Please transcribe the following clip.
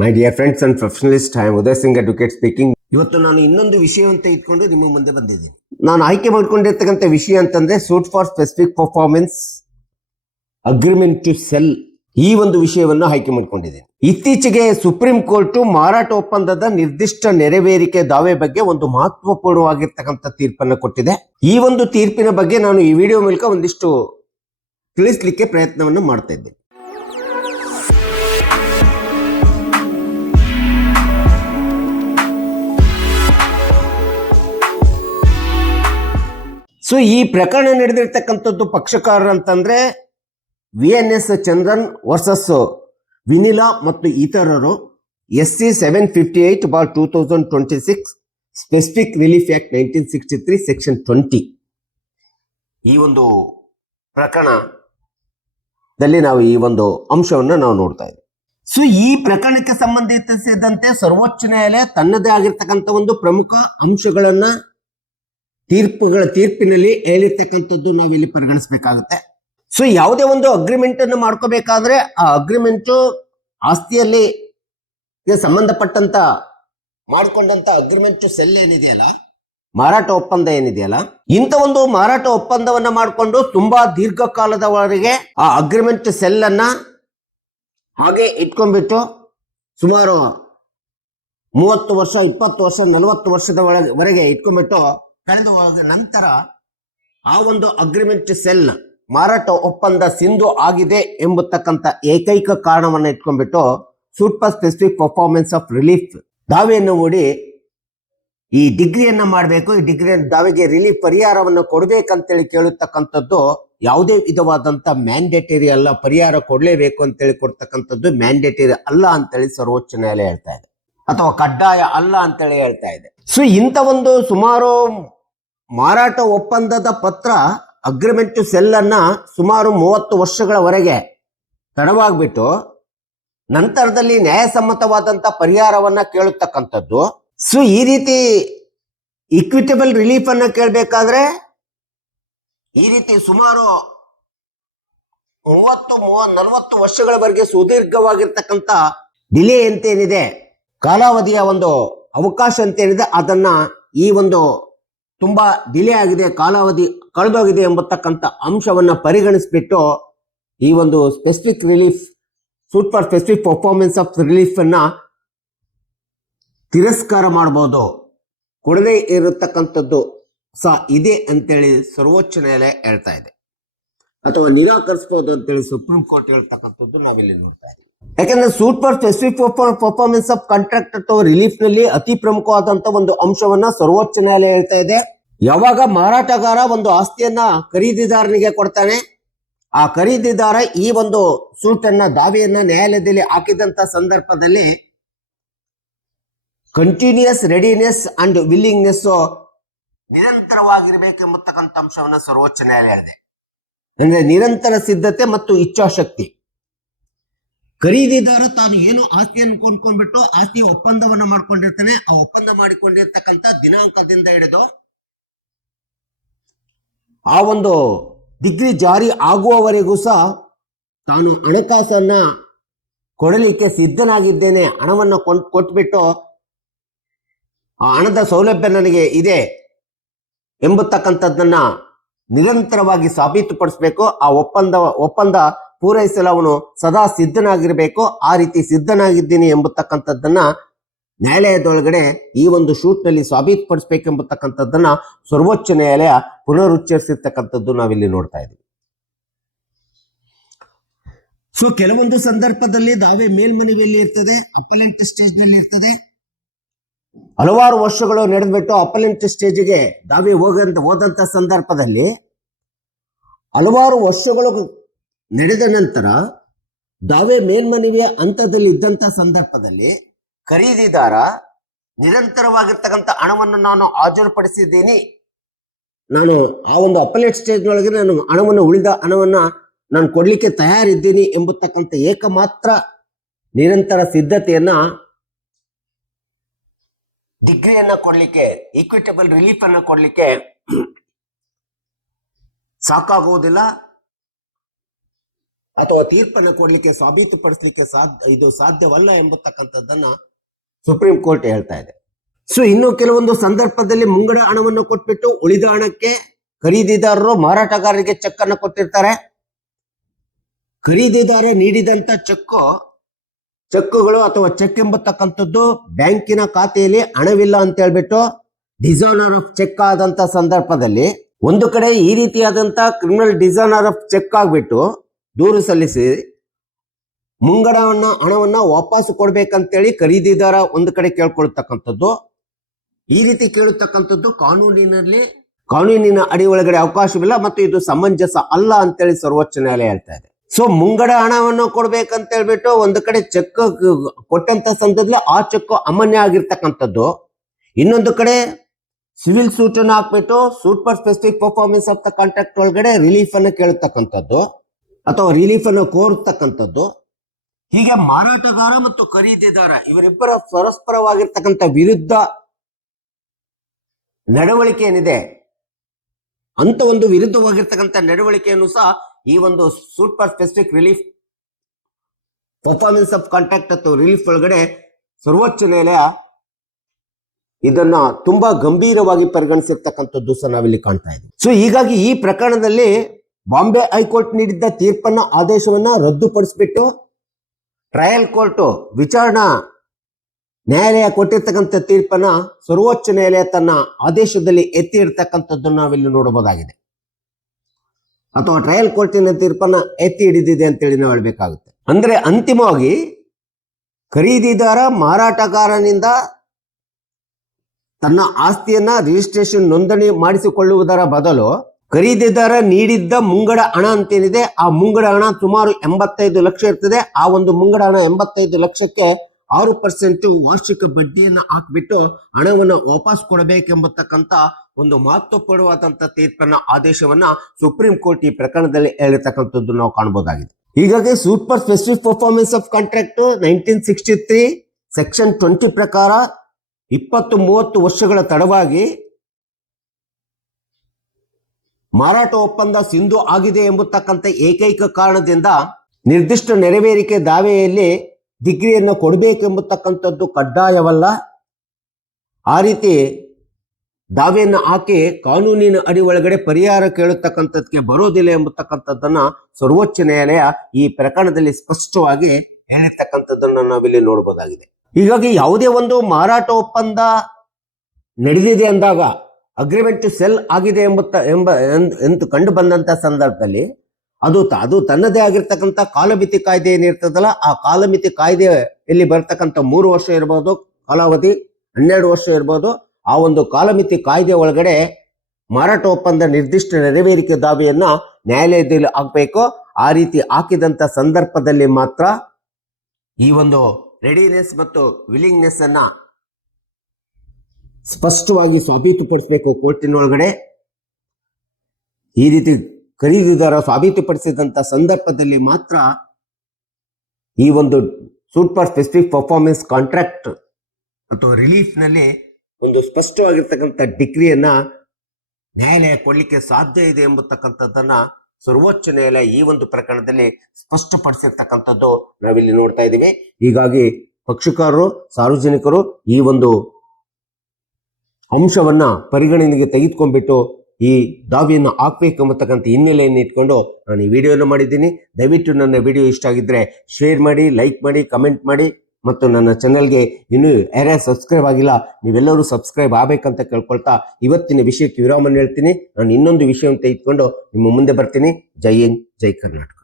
My dear friends and professionalist, I am Uday Singh advocate speaking. ಇವತ್ತು ನಾನು ಇನ್ನೊಂದು ವಿಷಯವಂತ ಇಟ್ಕೊಂಡು ನಿಮ್ಮ ಮುಂದೆ ಬಂದಿದ್ದೀನಿ. ನಾನು ಆಯ್ಕೆ ಮಾಡ್ಕೊಂಡಿರ್ತಕ್ಕಂಥ ವಿಷಯ ಅಂತಂದ್ರೆ suit for specific performance agreement to sell. ಈ ಒಂದು ವಿಷಯವನ್ನು ಆಯ್ಕೆ ಮಾಡ್ಕೊಂಡಿದ್ದೀನಿ. ಇತ್ತೀಚೆಗೆ ಸುಪ್ರೀಂ ಕೋರ್ಟ್ ಮಾರಾಟ ಒಪ್ಪಂದದ ನಿರ್ದಿಷ್ಟ ನೆರವೇರಿಕೆ ದಾವೆ ಬಗ್ಗೆ ಒಂದು ಮಹತ್ವಪೂರ್ಣವಾಗಿರ್ತಕ್ಕಂಥ ತೀರ್ಪನ್ನು ಕೊಟ್ಟಿದೆ. ಈ ಒಂದು ತೀರ್ಪಿನ ಬಗ್ಗೆ ನಾನು ಈ ವಿಡಿಯೋ ಮೂಲಕ ಒಂದಿಷ್ಟು ತಿಳಿಸ್ಲಿಕ್ಕೆ ಪ್ರಯತ್ನವನ್ನು ಮಾಡ್ತಾ ಇದ್ದೇನೆ. ಸೊ ಈ ಪ್ರಕರಣ ನಡೆದಿರ್ತಕ್ಕಂಥದ್ದು ಪಕ್ಷಕಾರರು ಅಂತಂದ್ರೆ VNS ಚಂದ್ರನ್ ವರ್ಸಸ್ ವಿನಿಲಾ ಮತ್ತು ಇತರರು SC 758/2026 specific relief act 1963 section 20. ಈ ಒಂದು ಪ್ರಕರಣದಲ್ಲಿ ನಾವು ಈ ಒಂದು ಅಂಶವನ್ನು ನಾವು ನೋಡ್ತಾ ಇದ್ದೀವಿ. ಸೊ ಈ ಪ್ರಕರಣಕ್ಕೆ ಸಂಬಂಧಿಸಿದಂತೆ ಸರ್ವೋಚ್ಚ ನ್ಯಾಯಾಲಯ ತನ್ನದೇ ಆಗಿರ್ತಕ್ಕಂಥ ಒಂದು ಪ್ರಮುಖ ಅಂಶಗಳನ್ನ ತೀರ್ಪಿನಲ್ಲಿ ಹೇಳಿರ್ತಕ್ಕಂಥದ್ದು ನಾವಿಲ್ಲಿ ಪರಿಗಣಿಸಬೇಕಾಗುತ್ತೆ. ಸೊ ಯಾವುದೇ ಒಂದು ಅಗ್ರಿಮೆಂಟ್ ಅನ್ನು ಮಾಡ್ಕೋಬೇಕಾದ್ರೆ ಆ ಅಗ್ರಿಮೆಂಟ್ ಆಸ್ತಿಯಲ್ಲಿ ಸಂಬಂಧಪಟ್ಟಂತ ಮಾಡಿಕೊಂಡಂತ ಅಗ್ರಿಮೆಂಟ್ ಸೆಲ್ ಏನಿದೆಯಲ್ಲ, ಮಾರಾಟ ಒಪ್ಪಂದ ಏನಿದೆಯಲ್ಲ, ಇಂಥ ಒಂದು ಮಾರಾಟ ಒಪ್ಪಂದವನ್ನ ಮಾಡಿಕೊಂಡು ತುಂಬಾ ದೀರ್ಘಕಾಲದವರೆಗೆ ಆ ಅಗ್ರಿಮೆಂಟ್ ಸೆಲ್ ಅನ್ನ ಹಾಗೆ ಇಟ್ಕೊಂಡ್ಬಿಟ್ಟು ಸುಮಾರು 30 ವರ್ಷ 20 ವರ್ಷ 40 ವರ್ಷದವರೆಗೆ ಇಟ್ಕೊಂಡ್ಬಿಟ್ಟು ಕಳೆದು ಹೋದ ನಂತರ ಆ ಒಂದು ಅಗ್ರಿಮೆಂಟ್ ಸೆಲ್ ಮಾರಾಟ ಒಪ್ಪಂದ ಸಿಂಧು ಆಗಿದೆ ಎಂಬತಕ್ಕಂಥ ಏಕೈಕ ಕಾರಣವನ್ನು ಇಟ್ಕೊಂಡ್ಬಿಟ್ಟು suit for specific performance of relief ದಾವೆಯನ್ನು ಹೂಡಿ ಈ ಡಿಗ್ರಿಯನ್ನ ಮಾಡಬೇಕು, ಈ ಡಿಗ್ರಿ ದಾವೆಗೆ ರಿಲೀಫ್ ಪರಿಹಾರವನ್ನು ಕೊಡ್ಬೇಕಂತೇಳಿ ಕೇಳತಕ್ಕಂಥದ್ದು ಯಾವುದೇ ವಿಧವಾದಂತ ಮ್ಯಾಂಡೇಟರಿ ಅಲ್ಲ. ಪರಿಹಾರ ಕೊಡ್ಲೇಬೇಕು ಅಂತೇಳಿ ಕೊಡ್ತಕ್ಕಂಥದ್ದು ಮ್ಯಾಂಡೇಟರಿ ಅಲ್ಲ ಅಂತೇಳಿ ಸರ್ವೋಚ್ಚ ನ್ಯಾಯಾಲಯ ಹೇಳ್ತಾ ಇದೆ, ಅಥವಾ ಕಡ್ಡಾಯ ಅಲ್ಲ ಅಂತೇಳಿ ಹೇಳ್ತಾ ಇದೆ. ಸೊ ಇಂಥ ಒಂದು ಸುಮಾರು ಮಾರಾಟ ಒಪ್ಪಂದದ ಪತ್ರ ಅಗ್ರಿಮೆಂಟ್ ಸೆಲ್ ಅನ್ನ ಸುಮಾರು 30 ವರ್ಷಗಳವರೆಗೆ ತಡವಾಗ್ಬಿಟ್ಟು ನಂತರದಲ್ಲಿ ನ್ಯಾಯಸಮ್ಮತವಾದಂತ ಪರಿಹಾರವನ್ನ ಕೇಳತಕ್ಕಂಥದ್ದು. ಸೊ ಈ ರೀತಿ ಇಕ್ವಿಟಬಲ್ ರಿಲೀಫ್ ಅನ್ನ ಕೇಳಬೇಕಾದ್ರೆ ಈ ರೀತಿ ಸುಮಾರು 30-40 ವರ್ಷಗಳವರೆಗೆ ಸುದೀರ್ಘವಾಗಿರ್ತಕ್ಕಂಥ ಡಿಲೇ ಅಂತೇನಿದೆ, ಕಾಲಾವಧಿಯ ಒಂದು ಅವಕಾಶ ಅಂತೇನಿದೆ, ಅದನ್ನ ಈ ಒಂದು ತುಂಬಾ ಡಿಲೇ ಆಗಿದೆ, ಕಾಲಾವಧಿ ಕಳೆದೋಗಿದೆ ಎಂಬತಕ್ಕಂಥ ಅಂಶವನ್ನ ಪರಿಗಣಿಸ್ಬಿಟ್ಟು ಈ ಒಂದು specific relief suit for specific performance of relief ಅನ್ನ ತಿರಸ್ಕಾರ ಮಾಡಬಹುದು, ಕೊಡದೇ ಇರತಕ್ಕಂಥದ್ದು ಸಹ ಇದೆ ಅಂತೇಳಿ ಸರ್ವೋಚ್ಚ ನ್ಯಾಯಾಲಯ ಹೇಳ್ತಾ ಇದೆ, ಅಥವಾ ನಿರಾಕರಿಸಬಹುದು ಅಂತೇಳಿ ಸುಪ್ರೀಂ ಕೋರ್ಟ್ ಹೇಳ್ತಕ್ಕಂಥದ್ದು ನಾವಿಲ್ಲಿ ನೋಡ್ತಾ ಇದ್ದೀವಿ. ಯಾಕಂದ್ರೆ suit for specific performance of contract ಅಥವಾ ರಿಲೀಫ್ ನಲ್ಲಿ ಅತಿ ಪ್ರಮುಖವಾದಂತ ಒಂದು ಅಂಶವನ್ನ ಸರ್ವೋಚ್ಚ ನ್ಯಾಯಾಲಯ ಹೇಳ್ತಾ ಇದೆ. ಯಾವಾಗ ಮಾರಾಟಗಾರ ಒಂದು ಆಸ್ತಿಯನ್ನ ಖರೀದಿದಾರನಿಗೆ ಕೊಡ್ತಾನೆ, ಆ ಖರೀದಿದಾರ ಈ ಒಂದು ಸೂಟ್ ಅನ್ನ ದಾವೆಯನ್ನ ನ್ಯಾಯಾಲಯದಲ್ಲಿ ಹಾಕಿದಂತ ಸಂದರ್ಭದಲ್ಲಿ ಕಂಟಿನ್ಯೂಸ್ ರೆಡಿನೆಸ್ ಅಂಡ್ ವಿಲ್ಲಿಂಗ್ನೆಸ್ ನಿರಂತರವಾಗಿರ್ಬೇಕೆಂಬತಕ್ಕಂಥ ಅಂಶವನ್ನ ಸರ್ವೋಚ್ಚ ನ್ಯಾಯಾಲಯ ಹೇಳಿದೆ. ಅಂದ್ರೆ ನಿರಂತರ ಸಿದ್ಧತೆ ಮತ್ತು ಇಚ್ಛಾಶಕ್ತಿ. ಖರೀದಿದಾರ ತಾನು ಏನು ಆಸ್ತಿಯನ್ನು ಕೊಂಡ್ಕೊಂಡ್ಬಿಟ್ಟು ಆಸ್ತಿಯ ಒಪ್ಪಂದವನ್ನ ಮಾಡ್ಕೊಂಡಿರ್ತಾನೆ, ಆ ಒಪ್ಪಂದ ಮಾಡಿಕೊಂಡಿರ್ತಕ್ಕಂಥ ದಿನಾಂಕದಿಂದ ಹಿಡಿದು ಆ ಒಂದು ಡಿಗ್ರಿ ಜಾರಿ ಆಗುವವರೆಗೂ ಸಹ ತಾನು ಹಣಕಾಸನ್ನ ಕೊಡಲಿಕ್ಕೆ ಸಿದ್ಧನಾಗಿದ್ದೇನೆ, ಹಣವನ್ನ ಕೊಟ್ಬಿಟ್ಟು ಆ ಹಣದ ಸೌಲಭ್ಯ ನನಗೆ ಇದೆ ಎಂಬತಕ್ಕಂಥದ್ದನ್ನ ನಿರಂತರವಾಗಿ ಸಾಬೀತುಪಡಿಸಬೇಕು. ಆ ಒಪ್ಪಂದ ಪೂರೈಸಲು ಅವನು ಸದಾ ಸಿದ್ಧನಾಗಿರ್ಬೇಕು. ಆ ರೀತಿ ಸಿದ್ಧನಾಗಿದ್ದೀನಿ ಎಂಬತಕ್ಕಂಥದ್ದನ್ನ ನ್ಯಾಯಾಲಯದೊಳಗಡೆ ಈ ಒಂದು ಶೂಟ್ ನಲ್ಲಿ ಸಾಬೀತುಪಡಿಸಬೇಕೆಂಬತಕ್ಕಂಥದ್ದನ್ನ ಸರ್ವೋಚ್ಚ ನ್ಯಾಯಾಲಯ ಪುನರುಚ್ಚರಿಸಿರ್ತಕ್ಕಂಥದ್ದು ನಾವಿಲ್ಲಿ ನೋಡ್ತಾ ಇದ್ದೀವಿ. ಸೊ ಕೆಲವೊಂದು ಸಂದರ್ಭದಲ್ಲಿ ದಾವೆ ಮೇಲ್ಮನವಿಯಲ್ಲಿ ಇರ್ತದೆ, ಅಪಲೆಂಟ್ ಸ್ಟೇಜ್ ನಲ್ಲಿ ಇರ್ತದೆ. ಹಲವಾರು ವರ್ಷಗಳು ನಡೆದ್ಬಿಟ್ಟು ಅಪಲೆಂಟ್ ಸ್ಟೇಜ್ಗೆ ದಾವೆ ಹೋದಂತ ಸಂದರ್ಭದಲ್ಲಿ ಹಲವಾರು ವರ್ಷಗಳು ನಡೆದ ನಂತರ ದಾವೆ ಮೇಲ್ಮನವಿಯ ಹಂತದಲ್ಲಿ ಇದ್ದಂತ ಸಂದರ್ಭದಲ್ಲಿ ಖರೀದಿದಾರ ನಿರಂತರವಾಗಿರ್ತಕ್ಕಂಥ ಹಣವನ್ನು ನಾನು ಹಾಜರುಪಡಿಸಿದ್ದೀನಿ, ನಾನು ಆ ಒಂದು ಅಪಲೆಂಟ್ ಸ್ಟೇಜ್ ಒಳಗೆ ನಾನು ಹಣವನ್ನು ಉಳಿದ ಹಣವನ್ನ ನಾನು ಕೊಡ್ಲಿಕ್ಕೆ ತಯಾರಿದ್ದೀನಿ ಎಂಬತಕ್ಕಂಥ ಏಕಮಾತ್ರ ನಿರಂತರ ಸಿದ್ಧತೆಯನ್ನ ಡಿಗ್ರಿಯನ್ನ ಕೊಡ್ಲಿಕ್ಕೆ, ಈಕ್ವಿಟಬಲ್ ರಿಲೀಫ್ ಅನ್ನ ಕೊಡ್ಲಿಕ್ಕೆ ಸಾಕಾಗುವುದಿಲ್ಲ. ಅಥವಾ ತೀರ್ಪನ್ನು ಕೊಡ್ಲಿಕ್ಕೆ ಸಾಬೀತುಪಡಿಸಲಿಕ್ಕೆ ಸಾಧ್ಯವಲ್ಲ ಎಂಬತಕ್ಕಂಥದ್ದನ್ನ ಸುಪ್ರೀಂ ಕೋರ್ಟ್ ಹೇಳ್ತಾ ಇದೆ. ಸೊ ಇನ್ನು ಕೆಲವೊಂದು ಸಂದರ್ಭದಲ್ಲಿ ಮುಂಗಡ ಹಣವನ್ನು ಕೊಟ್ಬಿಟ್ಟು ಉಳಿದ ಹಣಕ್ಕೆ ಖರೀದಿದಾರರು ಮಾರಾಟಗಾರರಿಗೆ ಚೆಕ್ ಅನ್ನು ಕೊಟ್ಟಿರ್ತಾರೆ. ಖರೀದಿದಾರ ನೀಡಿದಂತ ಚೆಕ್ಗಳು ಅಥವಾ ಚೆಕ್ ಎಂಬತಕ್ಕಂಥದ್ದು ಬ್ಯಾಂಕಿನ ಖಾತೆಯಲ್ಲಿ ಹಣವಿಲ್ಲ ಅಂತ ಹೇಳ್ಬಿಟ್ಟು ಡಿಸಾನರ್ ಆಫ್ ಚೆಕ್ ಆದಂತ ಸಂದರ್ಭದಲ್ಲಿ ಒಂದು ಕಡೆ ಈ ರೀತಿಯಾದಂತ ಕ್ರಿಮಿನಲ್ ಡಿಸಾನರ್ ಆಫ್ ಚೆಕ್ ಆಗ್ಬಿಟ್ಟು ದೂರು ಸಲ್ಲಿಸಿ ಹಣವನ್ನ ವಾಪಸ್ ಕೊಡ್ಬೇಕಂತೇಳಿ ಖರೀದಿದಾರ ಒಂದು ಕಡೆ ಕೇಳ್ಕೊಳ್ತಕ್ಕಂಥದ್ದು. ಈ ರೀತಿ ಕೇಳತಕ್ಕಂಥದ್ದು ಕಾನೂನಿನ ಅಡಿ ಒಳಗಡೆ ಅವಕಾಶವಿಲ್ಲ ಮತ್ತು ಇದು ಸಮಂಜಸ ಅಲ್ಲ ಅಂತೇಳಿ ಸರ್ವೋಚ್ಚ ನ್ಯಾಯಾಲಯ ಹೇಳ್ತಾ ಇದೆ. ಸೊ ಮುಂಗಡ ಹಣವನ್ನು ಕೊಡ್ಬೇಕಂತ ಹೇಳ್ಬಿಟ್ಟು ಒಂದು ಕಡೆ ಚೆಕ್ ಕೊಟ್ಟಂತ ಸಂದರ್ಭದಲ್ಲಿ ಆ ಚೆಕ್ ಅಮಾನ್ಯ ಆಗಿರ್ತಕ್ಕಂಥದ್ದು, ಇನ್ನೊಂದು ಕಡೆ ಸಿವಿಲ್ ಸೂಟ್ ಅನ್ನು ಹಾಕ್ಬಿಟ್ಟು suit for specific performance of the contract ಒಳಗಡೆ ರಿಲೀಫ್ ಅನ್ನು ಕೇಳತಕ್ಕಂಥದ್ದು ಅಥವಾ ರಿಲೀಫ್ ಅನ್ನು ಕೋರತಕ್ಕಂಥದ್ದು. ಹೀಗೆ ಮಾರಾಟಗಾರ ಮತ್ತು ಖರೀದಿದಾರ ಇವರಿಬ್ಬರ ಪರಸ್ಪರವಾಗಿರ್ತಕ್ಕಂಥ ವಿರುದ್ಧ ನಡವಳಿಕೆ ಏನಿದೆ ಅಂತ ಒಂದು ವಿರುದ್ಧವಾಗಿರ್ತಕ್ಕಂಥ ನಡವಳಿಕೆಯನ್ನು ಸಹ ಈ ಒಂದು suit for specific relief performance of contract ಅಥವಾ ರಿಲೀಫ್ ಒಳಗಡೆ ಸರ್ವೋಚ್ಚ ನ್ಯಾಯಾಲಯ ಇದನ್ನ ತುಂಬಾ ಗಂಭೀರವಾಗಿ ಪರಿಗಣಿಸಿರ್ತಕ್ಕಂಥದ್ದು ಸಹ ನಾವಿಲ್ಲಿ ಕಾಣ್ತಾ ಇದ್ದೀವಿ. ಸೊ ಹೀಗಾಗಿ ಈ ಪ್ರಕರಣದಲ್ಲಿ ಬಾಂಬೆ ಹೈಕೋರ್ಟ್ ನೀಡಿದ್ದ ತೀರ್ಪನ್ನ ಆದೇಶವನ್ನ ರದ್ದುಪಡಿಸಿಬಿಟ್ಟು ಟ್ರಯಲ್ ಕೋರ್ಟ್ ವಿಚಾರಣಾ ನ್ಯಾಯಾಲಯ ಕೊಟ್ಟಿರ್ತಕ್ಕಂಥ ತೀರ್ಪನ್ನ ಸರ್ವೋಚ್ಚ ನ್ಯಾಯಾಲಯ ತನ್ನ ಆದೇಶದಲ್ಲಿ ಎತ್ತಿ ಇರ್ತಕ್ಕಂಥದ್ದನ್ನು ನಾವಿಲ್ಲಿ ನೋಡಬಹುದಾಗಿದೆ, ಅಥವಾ ಟ್ರಯಲ್ ಕೋರ್ಟಿನ ತೀರ್ಪನ್ನ ಎತ್ತಿ ಹಿಡಿದಿದೆ ಅಂತೇಳಿ ನಾವು ಹೇಳ್ಬೇಕಾಗುತ್ತೆ. ಅಂದ್ರೆ ಅಂತಿಮವಾಗಿ ಖರೀದಿದಾರ ಮಾರಾಟಗಾರನಿಂದ ತನ್ನ ಆಸ್ತಿಯನ್ನ ರಿಜಿಸ್ಟ್ರೇಷನ್ ನೋಂದಣಿ ಮಾಡಿಸಿಕೊಳ್ಳುವುದರ ಬದಲು ಖರೀದಿದಾರ ನೀಡಿದ್ದ ಮುಂಗಡ ಹಣ ಅಂತೇನಿದೆ ಆ ಮುಂಗಡ ಹಣ ಸುಮಾರು 85 ಲಕ್ಷ ಇರ್ತದೆ. ಆ ಒಂದು ಮುಂಗಡ ಹಣ 85 ಲಕ್ಷಕ್ಕೆ 6% ವಾರ್ಷಿಕ ಬಡ್ಡಿಯನ್ನು ಹಾಕ್ಬಿಟ್ಟು ಹಣವನ್ನು ವಾಪಸ್ ಕೊಡಬೇಕೆಂಬತಕ್ಕಂತ ಒಂದು ಮಹತ್ವಪೂರ್ಣವಾದಂತ ತೀರ್ಪನ್ನ ಆದೇಶವನ್ನ ಸುಪ್ರೀಂ ಕೋರ್ಟ್ ಈ ಪ್ರಕರಣದಲ್ಲಿ ಹೇಳಿರ್ತಕ್ಕಂಥದ್ದು ನಾವು ಕಾಣಬಹುದಾಗಿದೆ. ಹೀಗಾಗಿ suit for specific performance of contract 1963 section 20 ಪ್ರಕಾರ 20-30 ವರ್ಷಗಳ ತಡವಾಗಿ ಮಾರಾಟ ಒಪ್ಪಂದ ಸಿಂಧು ಆಗಿದೆ ಎಂಬತಕ್ಕಂಥ ಏಕೈಕ ಕಾರಣದಿಂದ ನಿರ್ದಿಷ್ಟ ನೆರವೇರಿಕೆ ದಾವೆಯಲ್ಲಿ ಡಿಗ್ರಿಯನ್ನು ಕೊಡಬೇಕೆಂಬತಕ್ಕಂಥದ್ದು ಕಡ್ಡಾಯವಲ್ಲ. ಆ ರೀತಿ ದಾವೆಯನ್ನು ಹಾಕಿ ಕಾನೂನಿನ ಅಡಿ ಒಳಗಡೆ ಪರಿಹಾರ ಕೇಳತಕ್ಕಂಥದ್ದಕ್ಕೆ ಬರೋದಿಲ್ಲ ಎಂಬತಕ್ಕಂಥದ್ದನ್ನ ಸರ್ವೋಚ್ಚ ನ್ಯಾಯಾಲಯ ಈ ಪ್ರಕರಣದಲ್ಲಿ ಸ್ಪಷ್ಟವಾಗಿ ಹೇಳಿರ್ತಕ್ಕಂಥದ್ದನ್ನು ನಾವಿಲ್ಲಿ ನೋಡಬಹುದಾಗಿದೆ. ಹೀಗಾಗಿ ಯಾವುದೇ ಒಂದು ಮಾರಾಟ ಒಪ್ಪಂದ ನಡೆದಿದೆ ಅಂದಾಗ ಅಗ್ರಿಮೆಂಟ್ ಸೆಲ್ ಆಗಿದೆ ಎಂದು ಕಂಡು ಬಂದಂತ ಸಂದರ್ಭದಲ್ಲಿ ಅದು ತನ್ನದೇ ಆಗಿರ್ತಕ್ಕಂಥ ಕಾಲಮಿತಿ ಕಾಯ್ದೆ ಏನಿರ್ತದಲ್ಲ ಆ ಕಾಲಮಿತಿ ಕಾಯ್ದೆಯಲ್ಲಿ ಬರ್ತಕ್ಕಂಥ 3 ವರ್ಷ ಇರ್ಬೋದು, ಕಾಲಾವಧಿ 12 ವರ್ಷ ಇರ್ಬೋದು. ಆ ಒಂದು ಕಾಲಮಿತಿ ಕಾಯ್ದೆ ಒಳಗಡೆ ಮಾರಾಟ ಒಪ್ಪಂದ ನಿರ್ದಿಷ್ಟ ನೆರವೇರಿಕೆ ದಾವೆಯನ್ನ ನ್ಯಾಯಾಲಯದಲ್ಲಿ ಹಾಕಬೇಕು. ಆ ರೀತಿ ಹಾಕಿದಂತ ಸಂದರ್ಭದಲ್ಲಿ ಮಾತ್ರ ಈ ಒಂದು ರೆಡಿನೆಸ್ ಮತ್ತು ವಿಲ್ಲಿಂಗ್ನೆಸ್ ಅನ್ನ ಸ್ಪಷ್ಟವಾಗಿ ಸಾಬೀತುಪಡಿಸಬೇಕು ಕೋರ್ಟಿನೊಳಗಡೆ. ಈ ರೀತಿ ಖರೀದಿದಾರ ಸಾಬೀತುಪಡಿಸಿದಂತ ಸಂದರ್ಭದಲ್ಲಿ ಮಾತ್ರ ಈ ಒಂದು suit for specific performance contract ಅಥವಾ ರಿಲೀಫ್ ನಲ್ಲಿ ಒಂದು ಸ್ಪಷ್ಟವಾಗಿರ್ತಕ್ಕಂಥ ಡಿಗ್ರಿಯನ್ನ ನ್ಯಾಯಾಲಯ ಕೊಡ್ಲಿಕ್ಕೆ ಸಾಧ್ಯ ಇದೆ ಎಂಬತಕ್ಕಂಥದ್ದನ್ನ ಸರ್ವೋಚ್ಚ ನ್ಯಾಯಾಲಯ ಈ ಒಂದು ಪ್ರಕರಣದಲ್ಲಿ ಸ್ಪಷ್ಟಪಡಿಸಿರ್ತಕ್ಕಂಥದ್ದು ನಾವಿಲ್ಲಿ ನೋಡ್ತಾ ಇದ್ದೀವಿ. ಹೀಗಾಗಿ ಪಕ್ಷಕಾರರು, ಸಾರ್ವಜನಿಕರು ಈ ಒಂದು ಅಂಶವನ್ನ ಪರಿಗಣನೆಗೆ ತೆಗೆದುಕೊಂಡ್ಬಿಟ್ಟು ಈ ದಾವೆಯನ್ನು ಹಾಕ್ಬೇಕೆಂಬತಕ್ಕಂಥ ಹಿನ್ನೆಲೆಯನ್ನು ಇಟ್ಕೊಂಡು ನಾನು ಈ ವಿಡಿಯೋನ ಮಾಡಿದ್ದೀನಿ. ದಯವಿಟ್ಟು ನನ್ನ ವಿಡಿಯೋ ಇಷ್ಟ ಆಗಿದ್ರೆ ಶೇರ್ ಮಾಡಿ, ಲೈಕ್ ಮಾಡಿ, ಕಮೆಂಟ್ ಮಾಡಿ ಮತ್ತು ನನ್ನ ಚಾನೆಲ್ಗೆ ಇನ್ನೂ ಯಾರ್ಯಾರು ಸಬ್ಸ್ಕ್ರೈಬ್ ಆಗಿಲ್ಲ ನೀವೆಲ್ಲರೂ ಸಬ್ಸ್ಕ್ರೈಬ್ ಆಗಬೇಕಂತ ಕೇಳ್ಕೊಳ್ತಾ ಇವತ್ತಿನ ವಿಷಯಕ್ಕೆ ವಿರಾಮವನ್ನು ಹೇಳ್ತೀನಿ. ನಾನು ಇನ್ನೊಂದು ವಿಷಯವನ್ನು ತೆಗೆದುಕೊಂಡು ನಿಮ್ಮ ಮುಂದೆ ಬರ್ತೀನಿ. ಜೈ ಹಿಂದ್, ಜೈ ಕರ್ನಾಟಕ.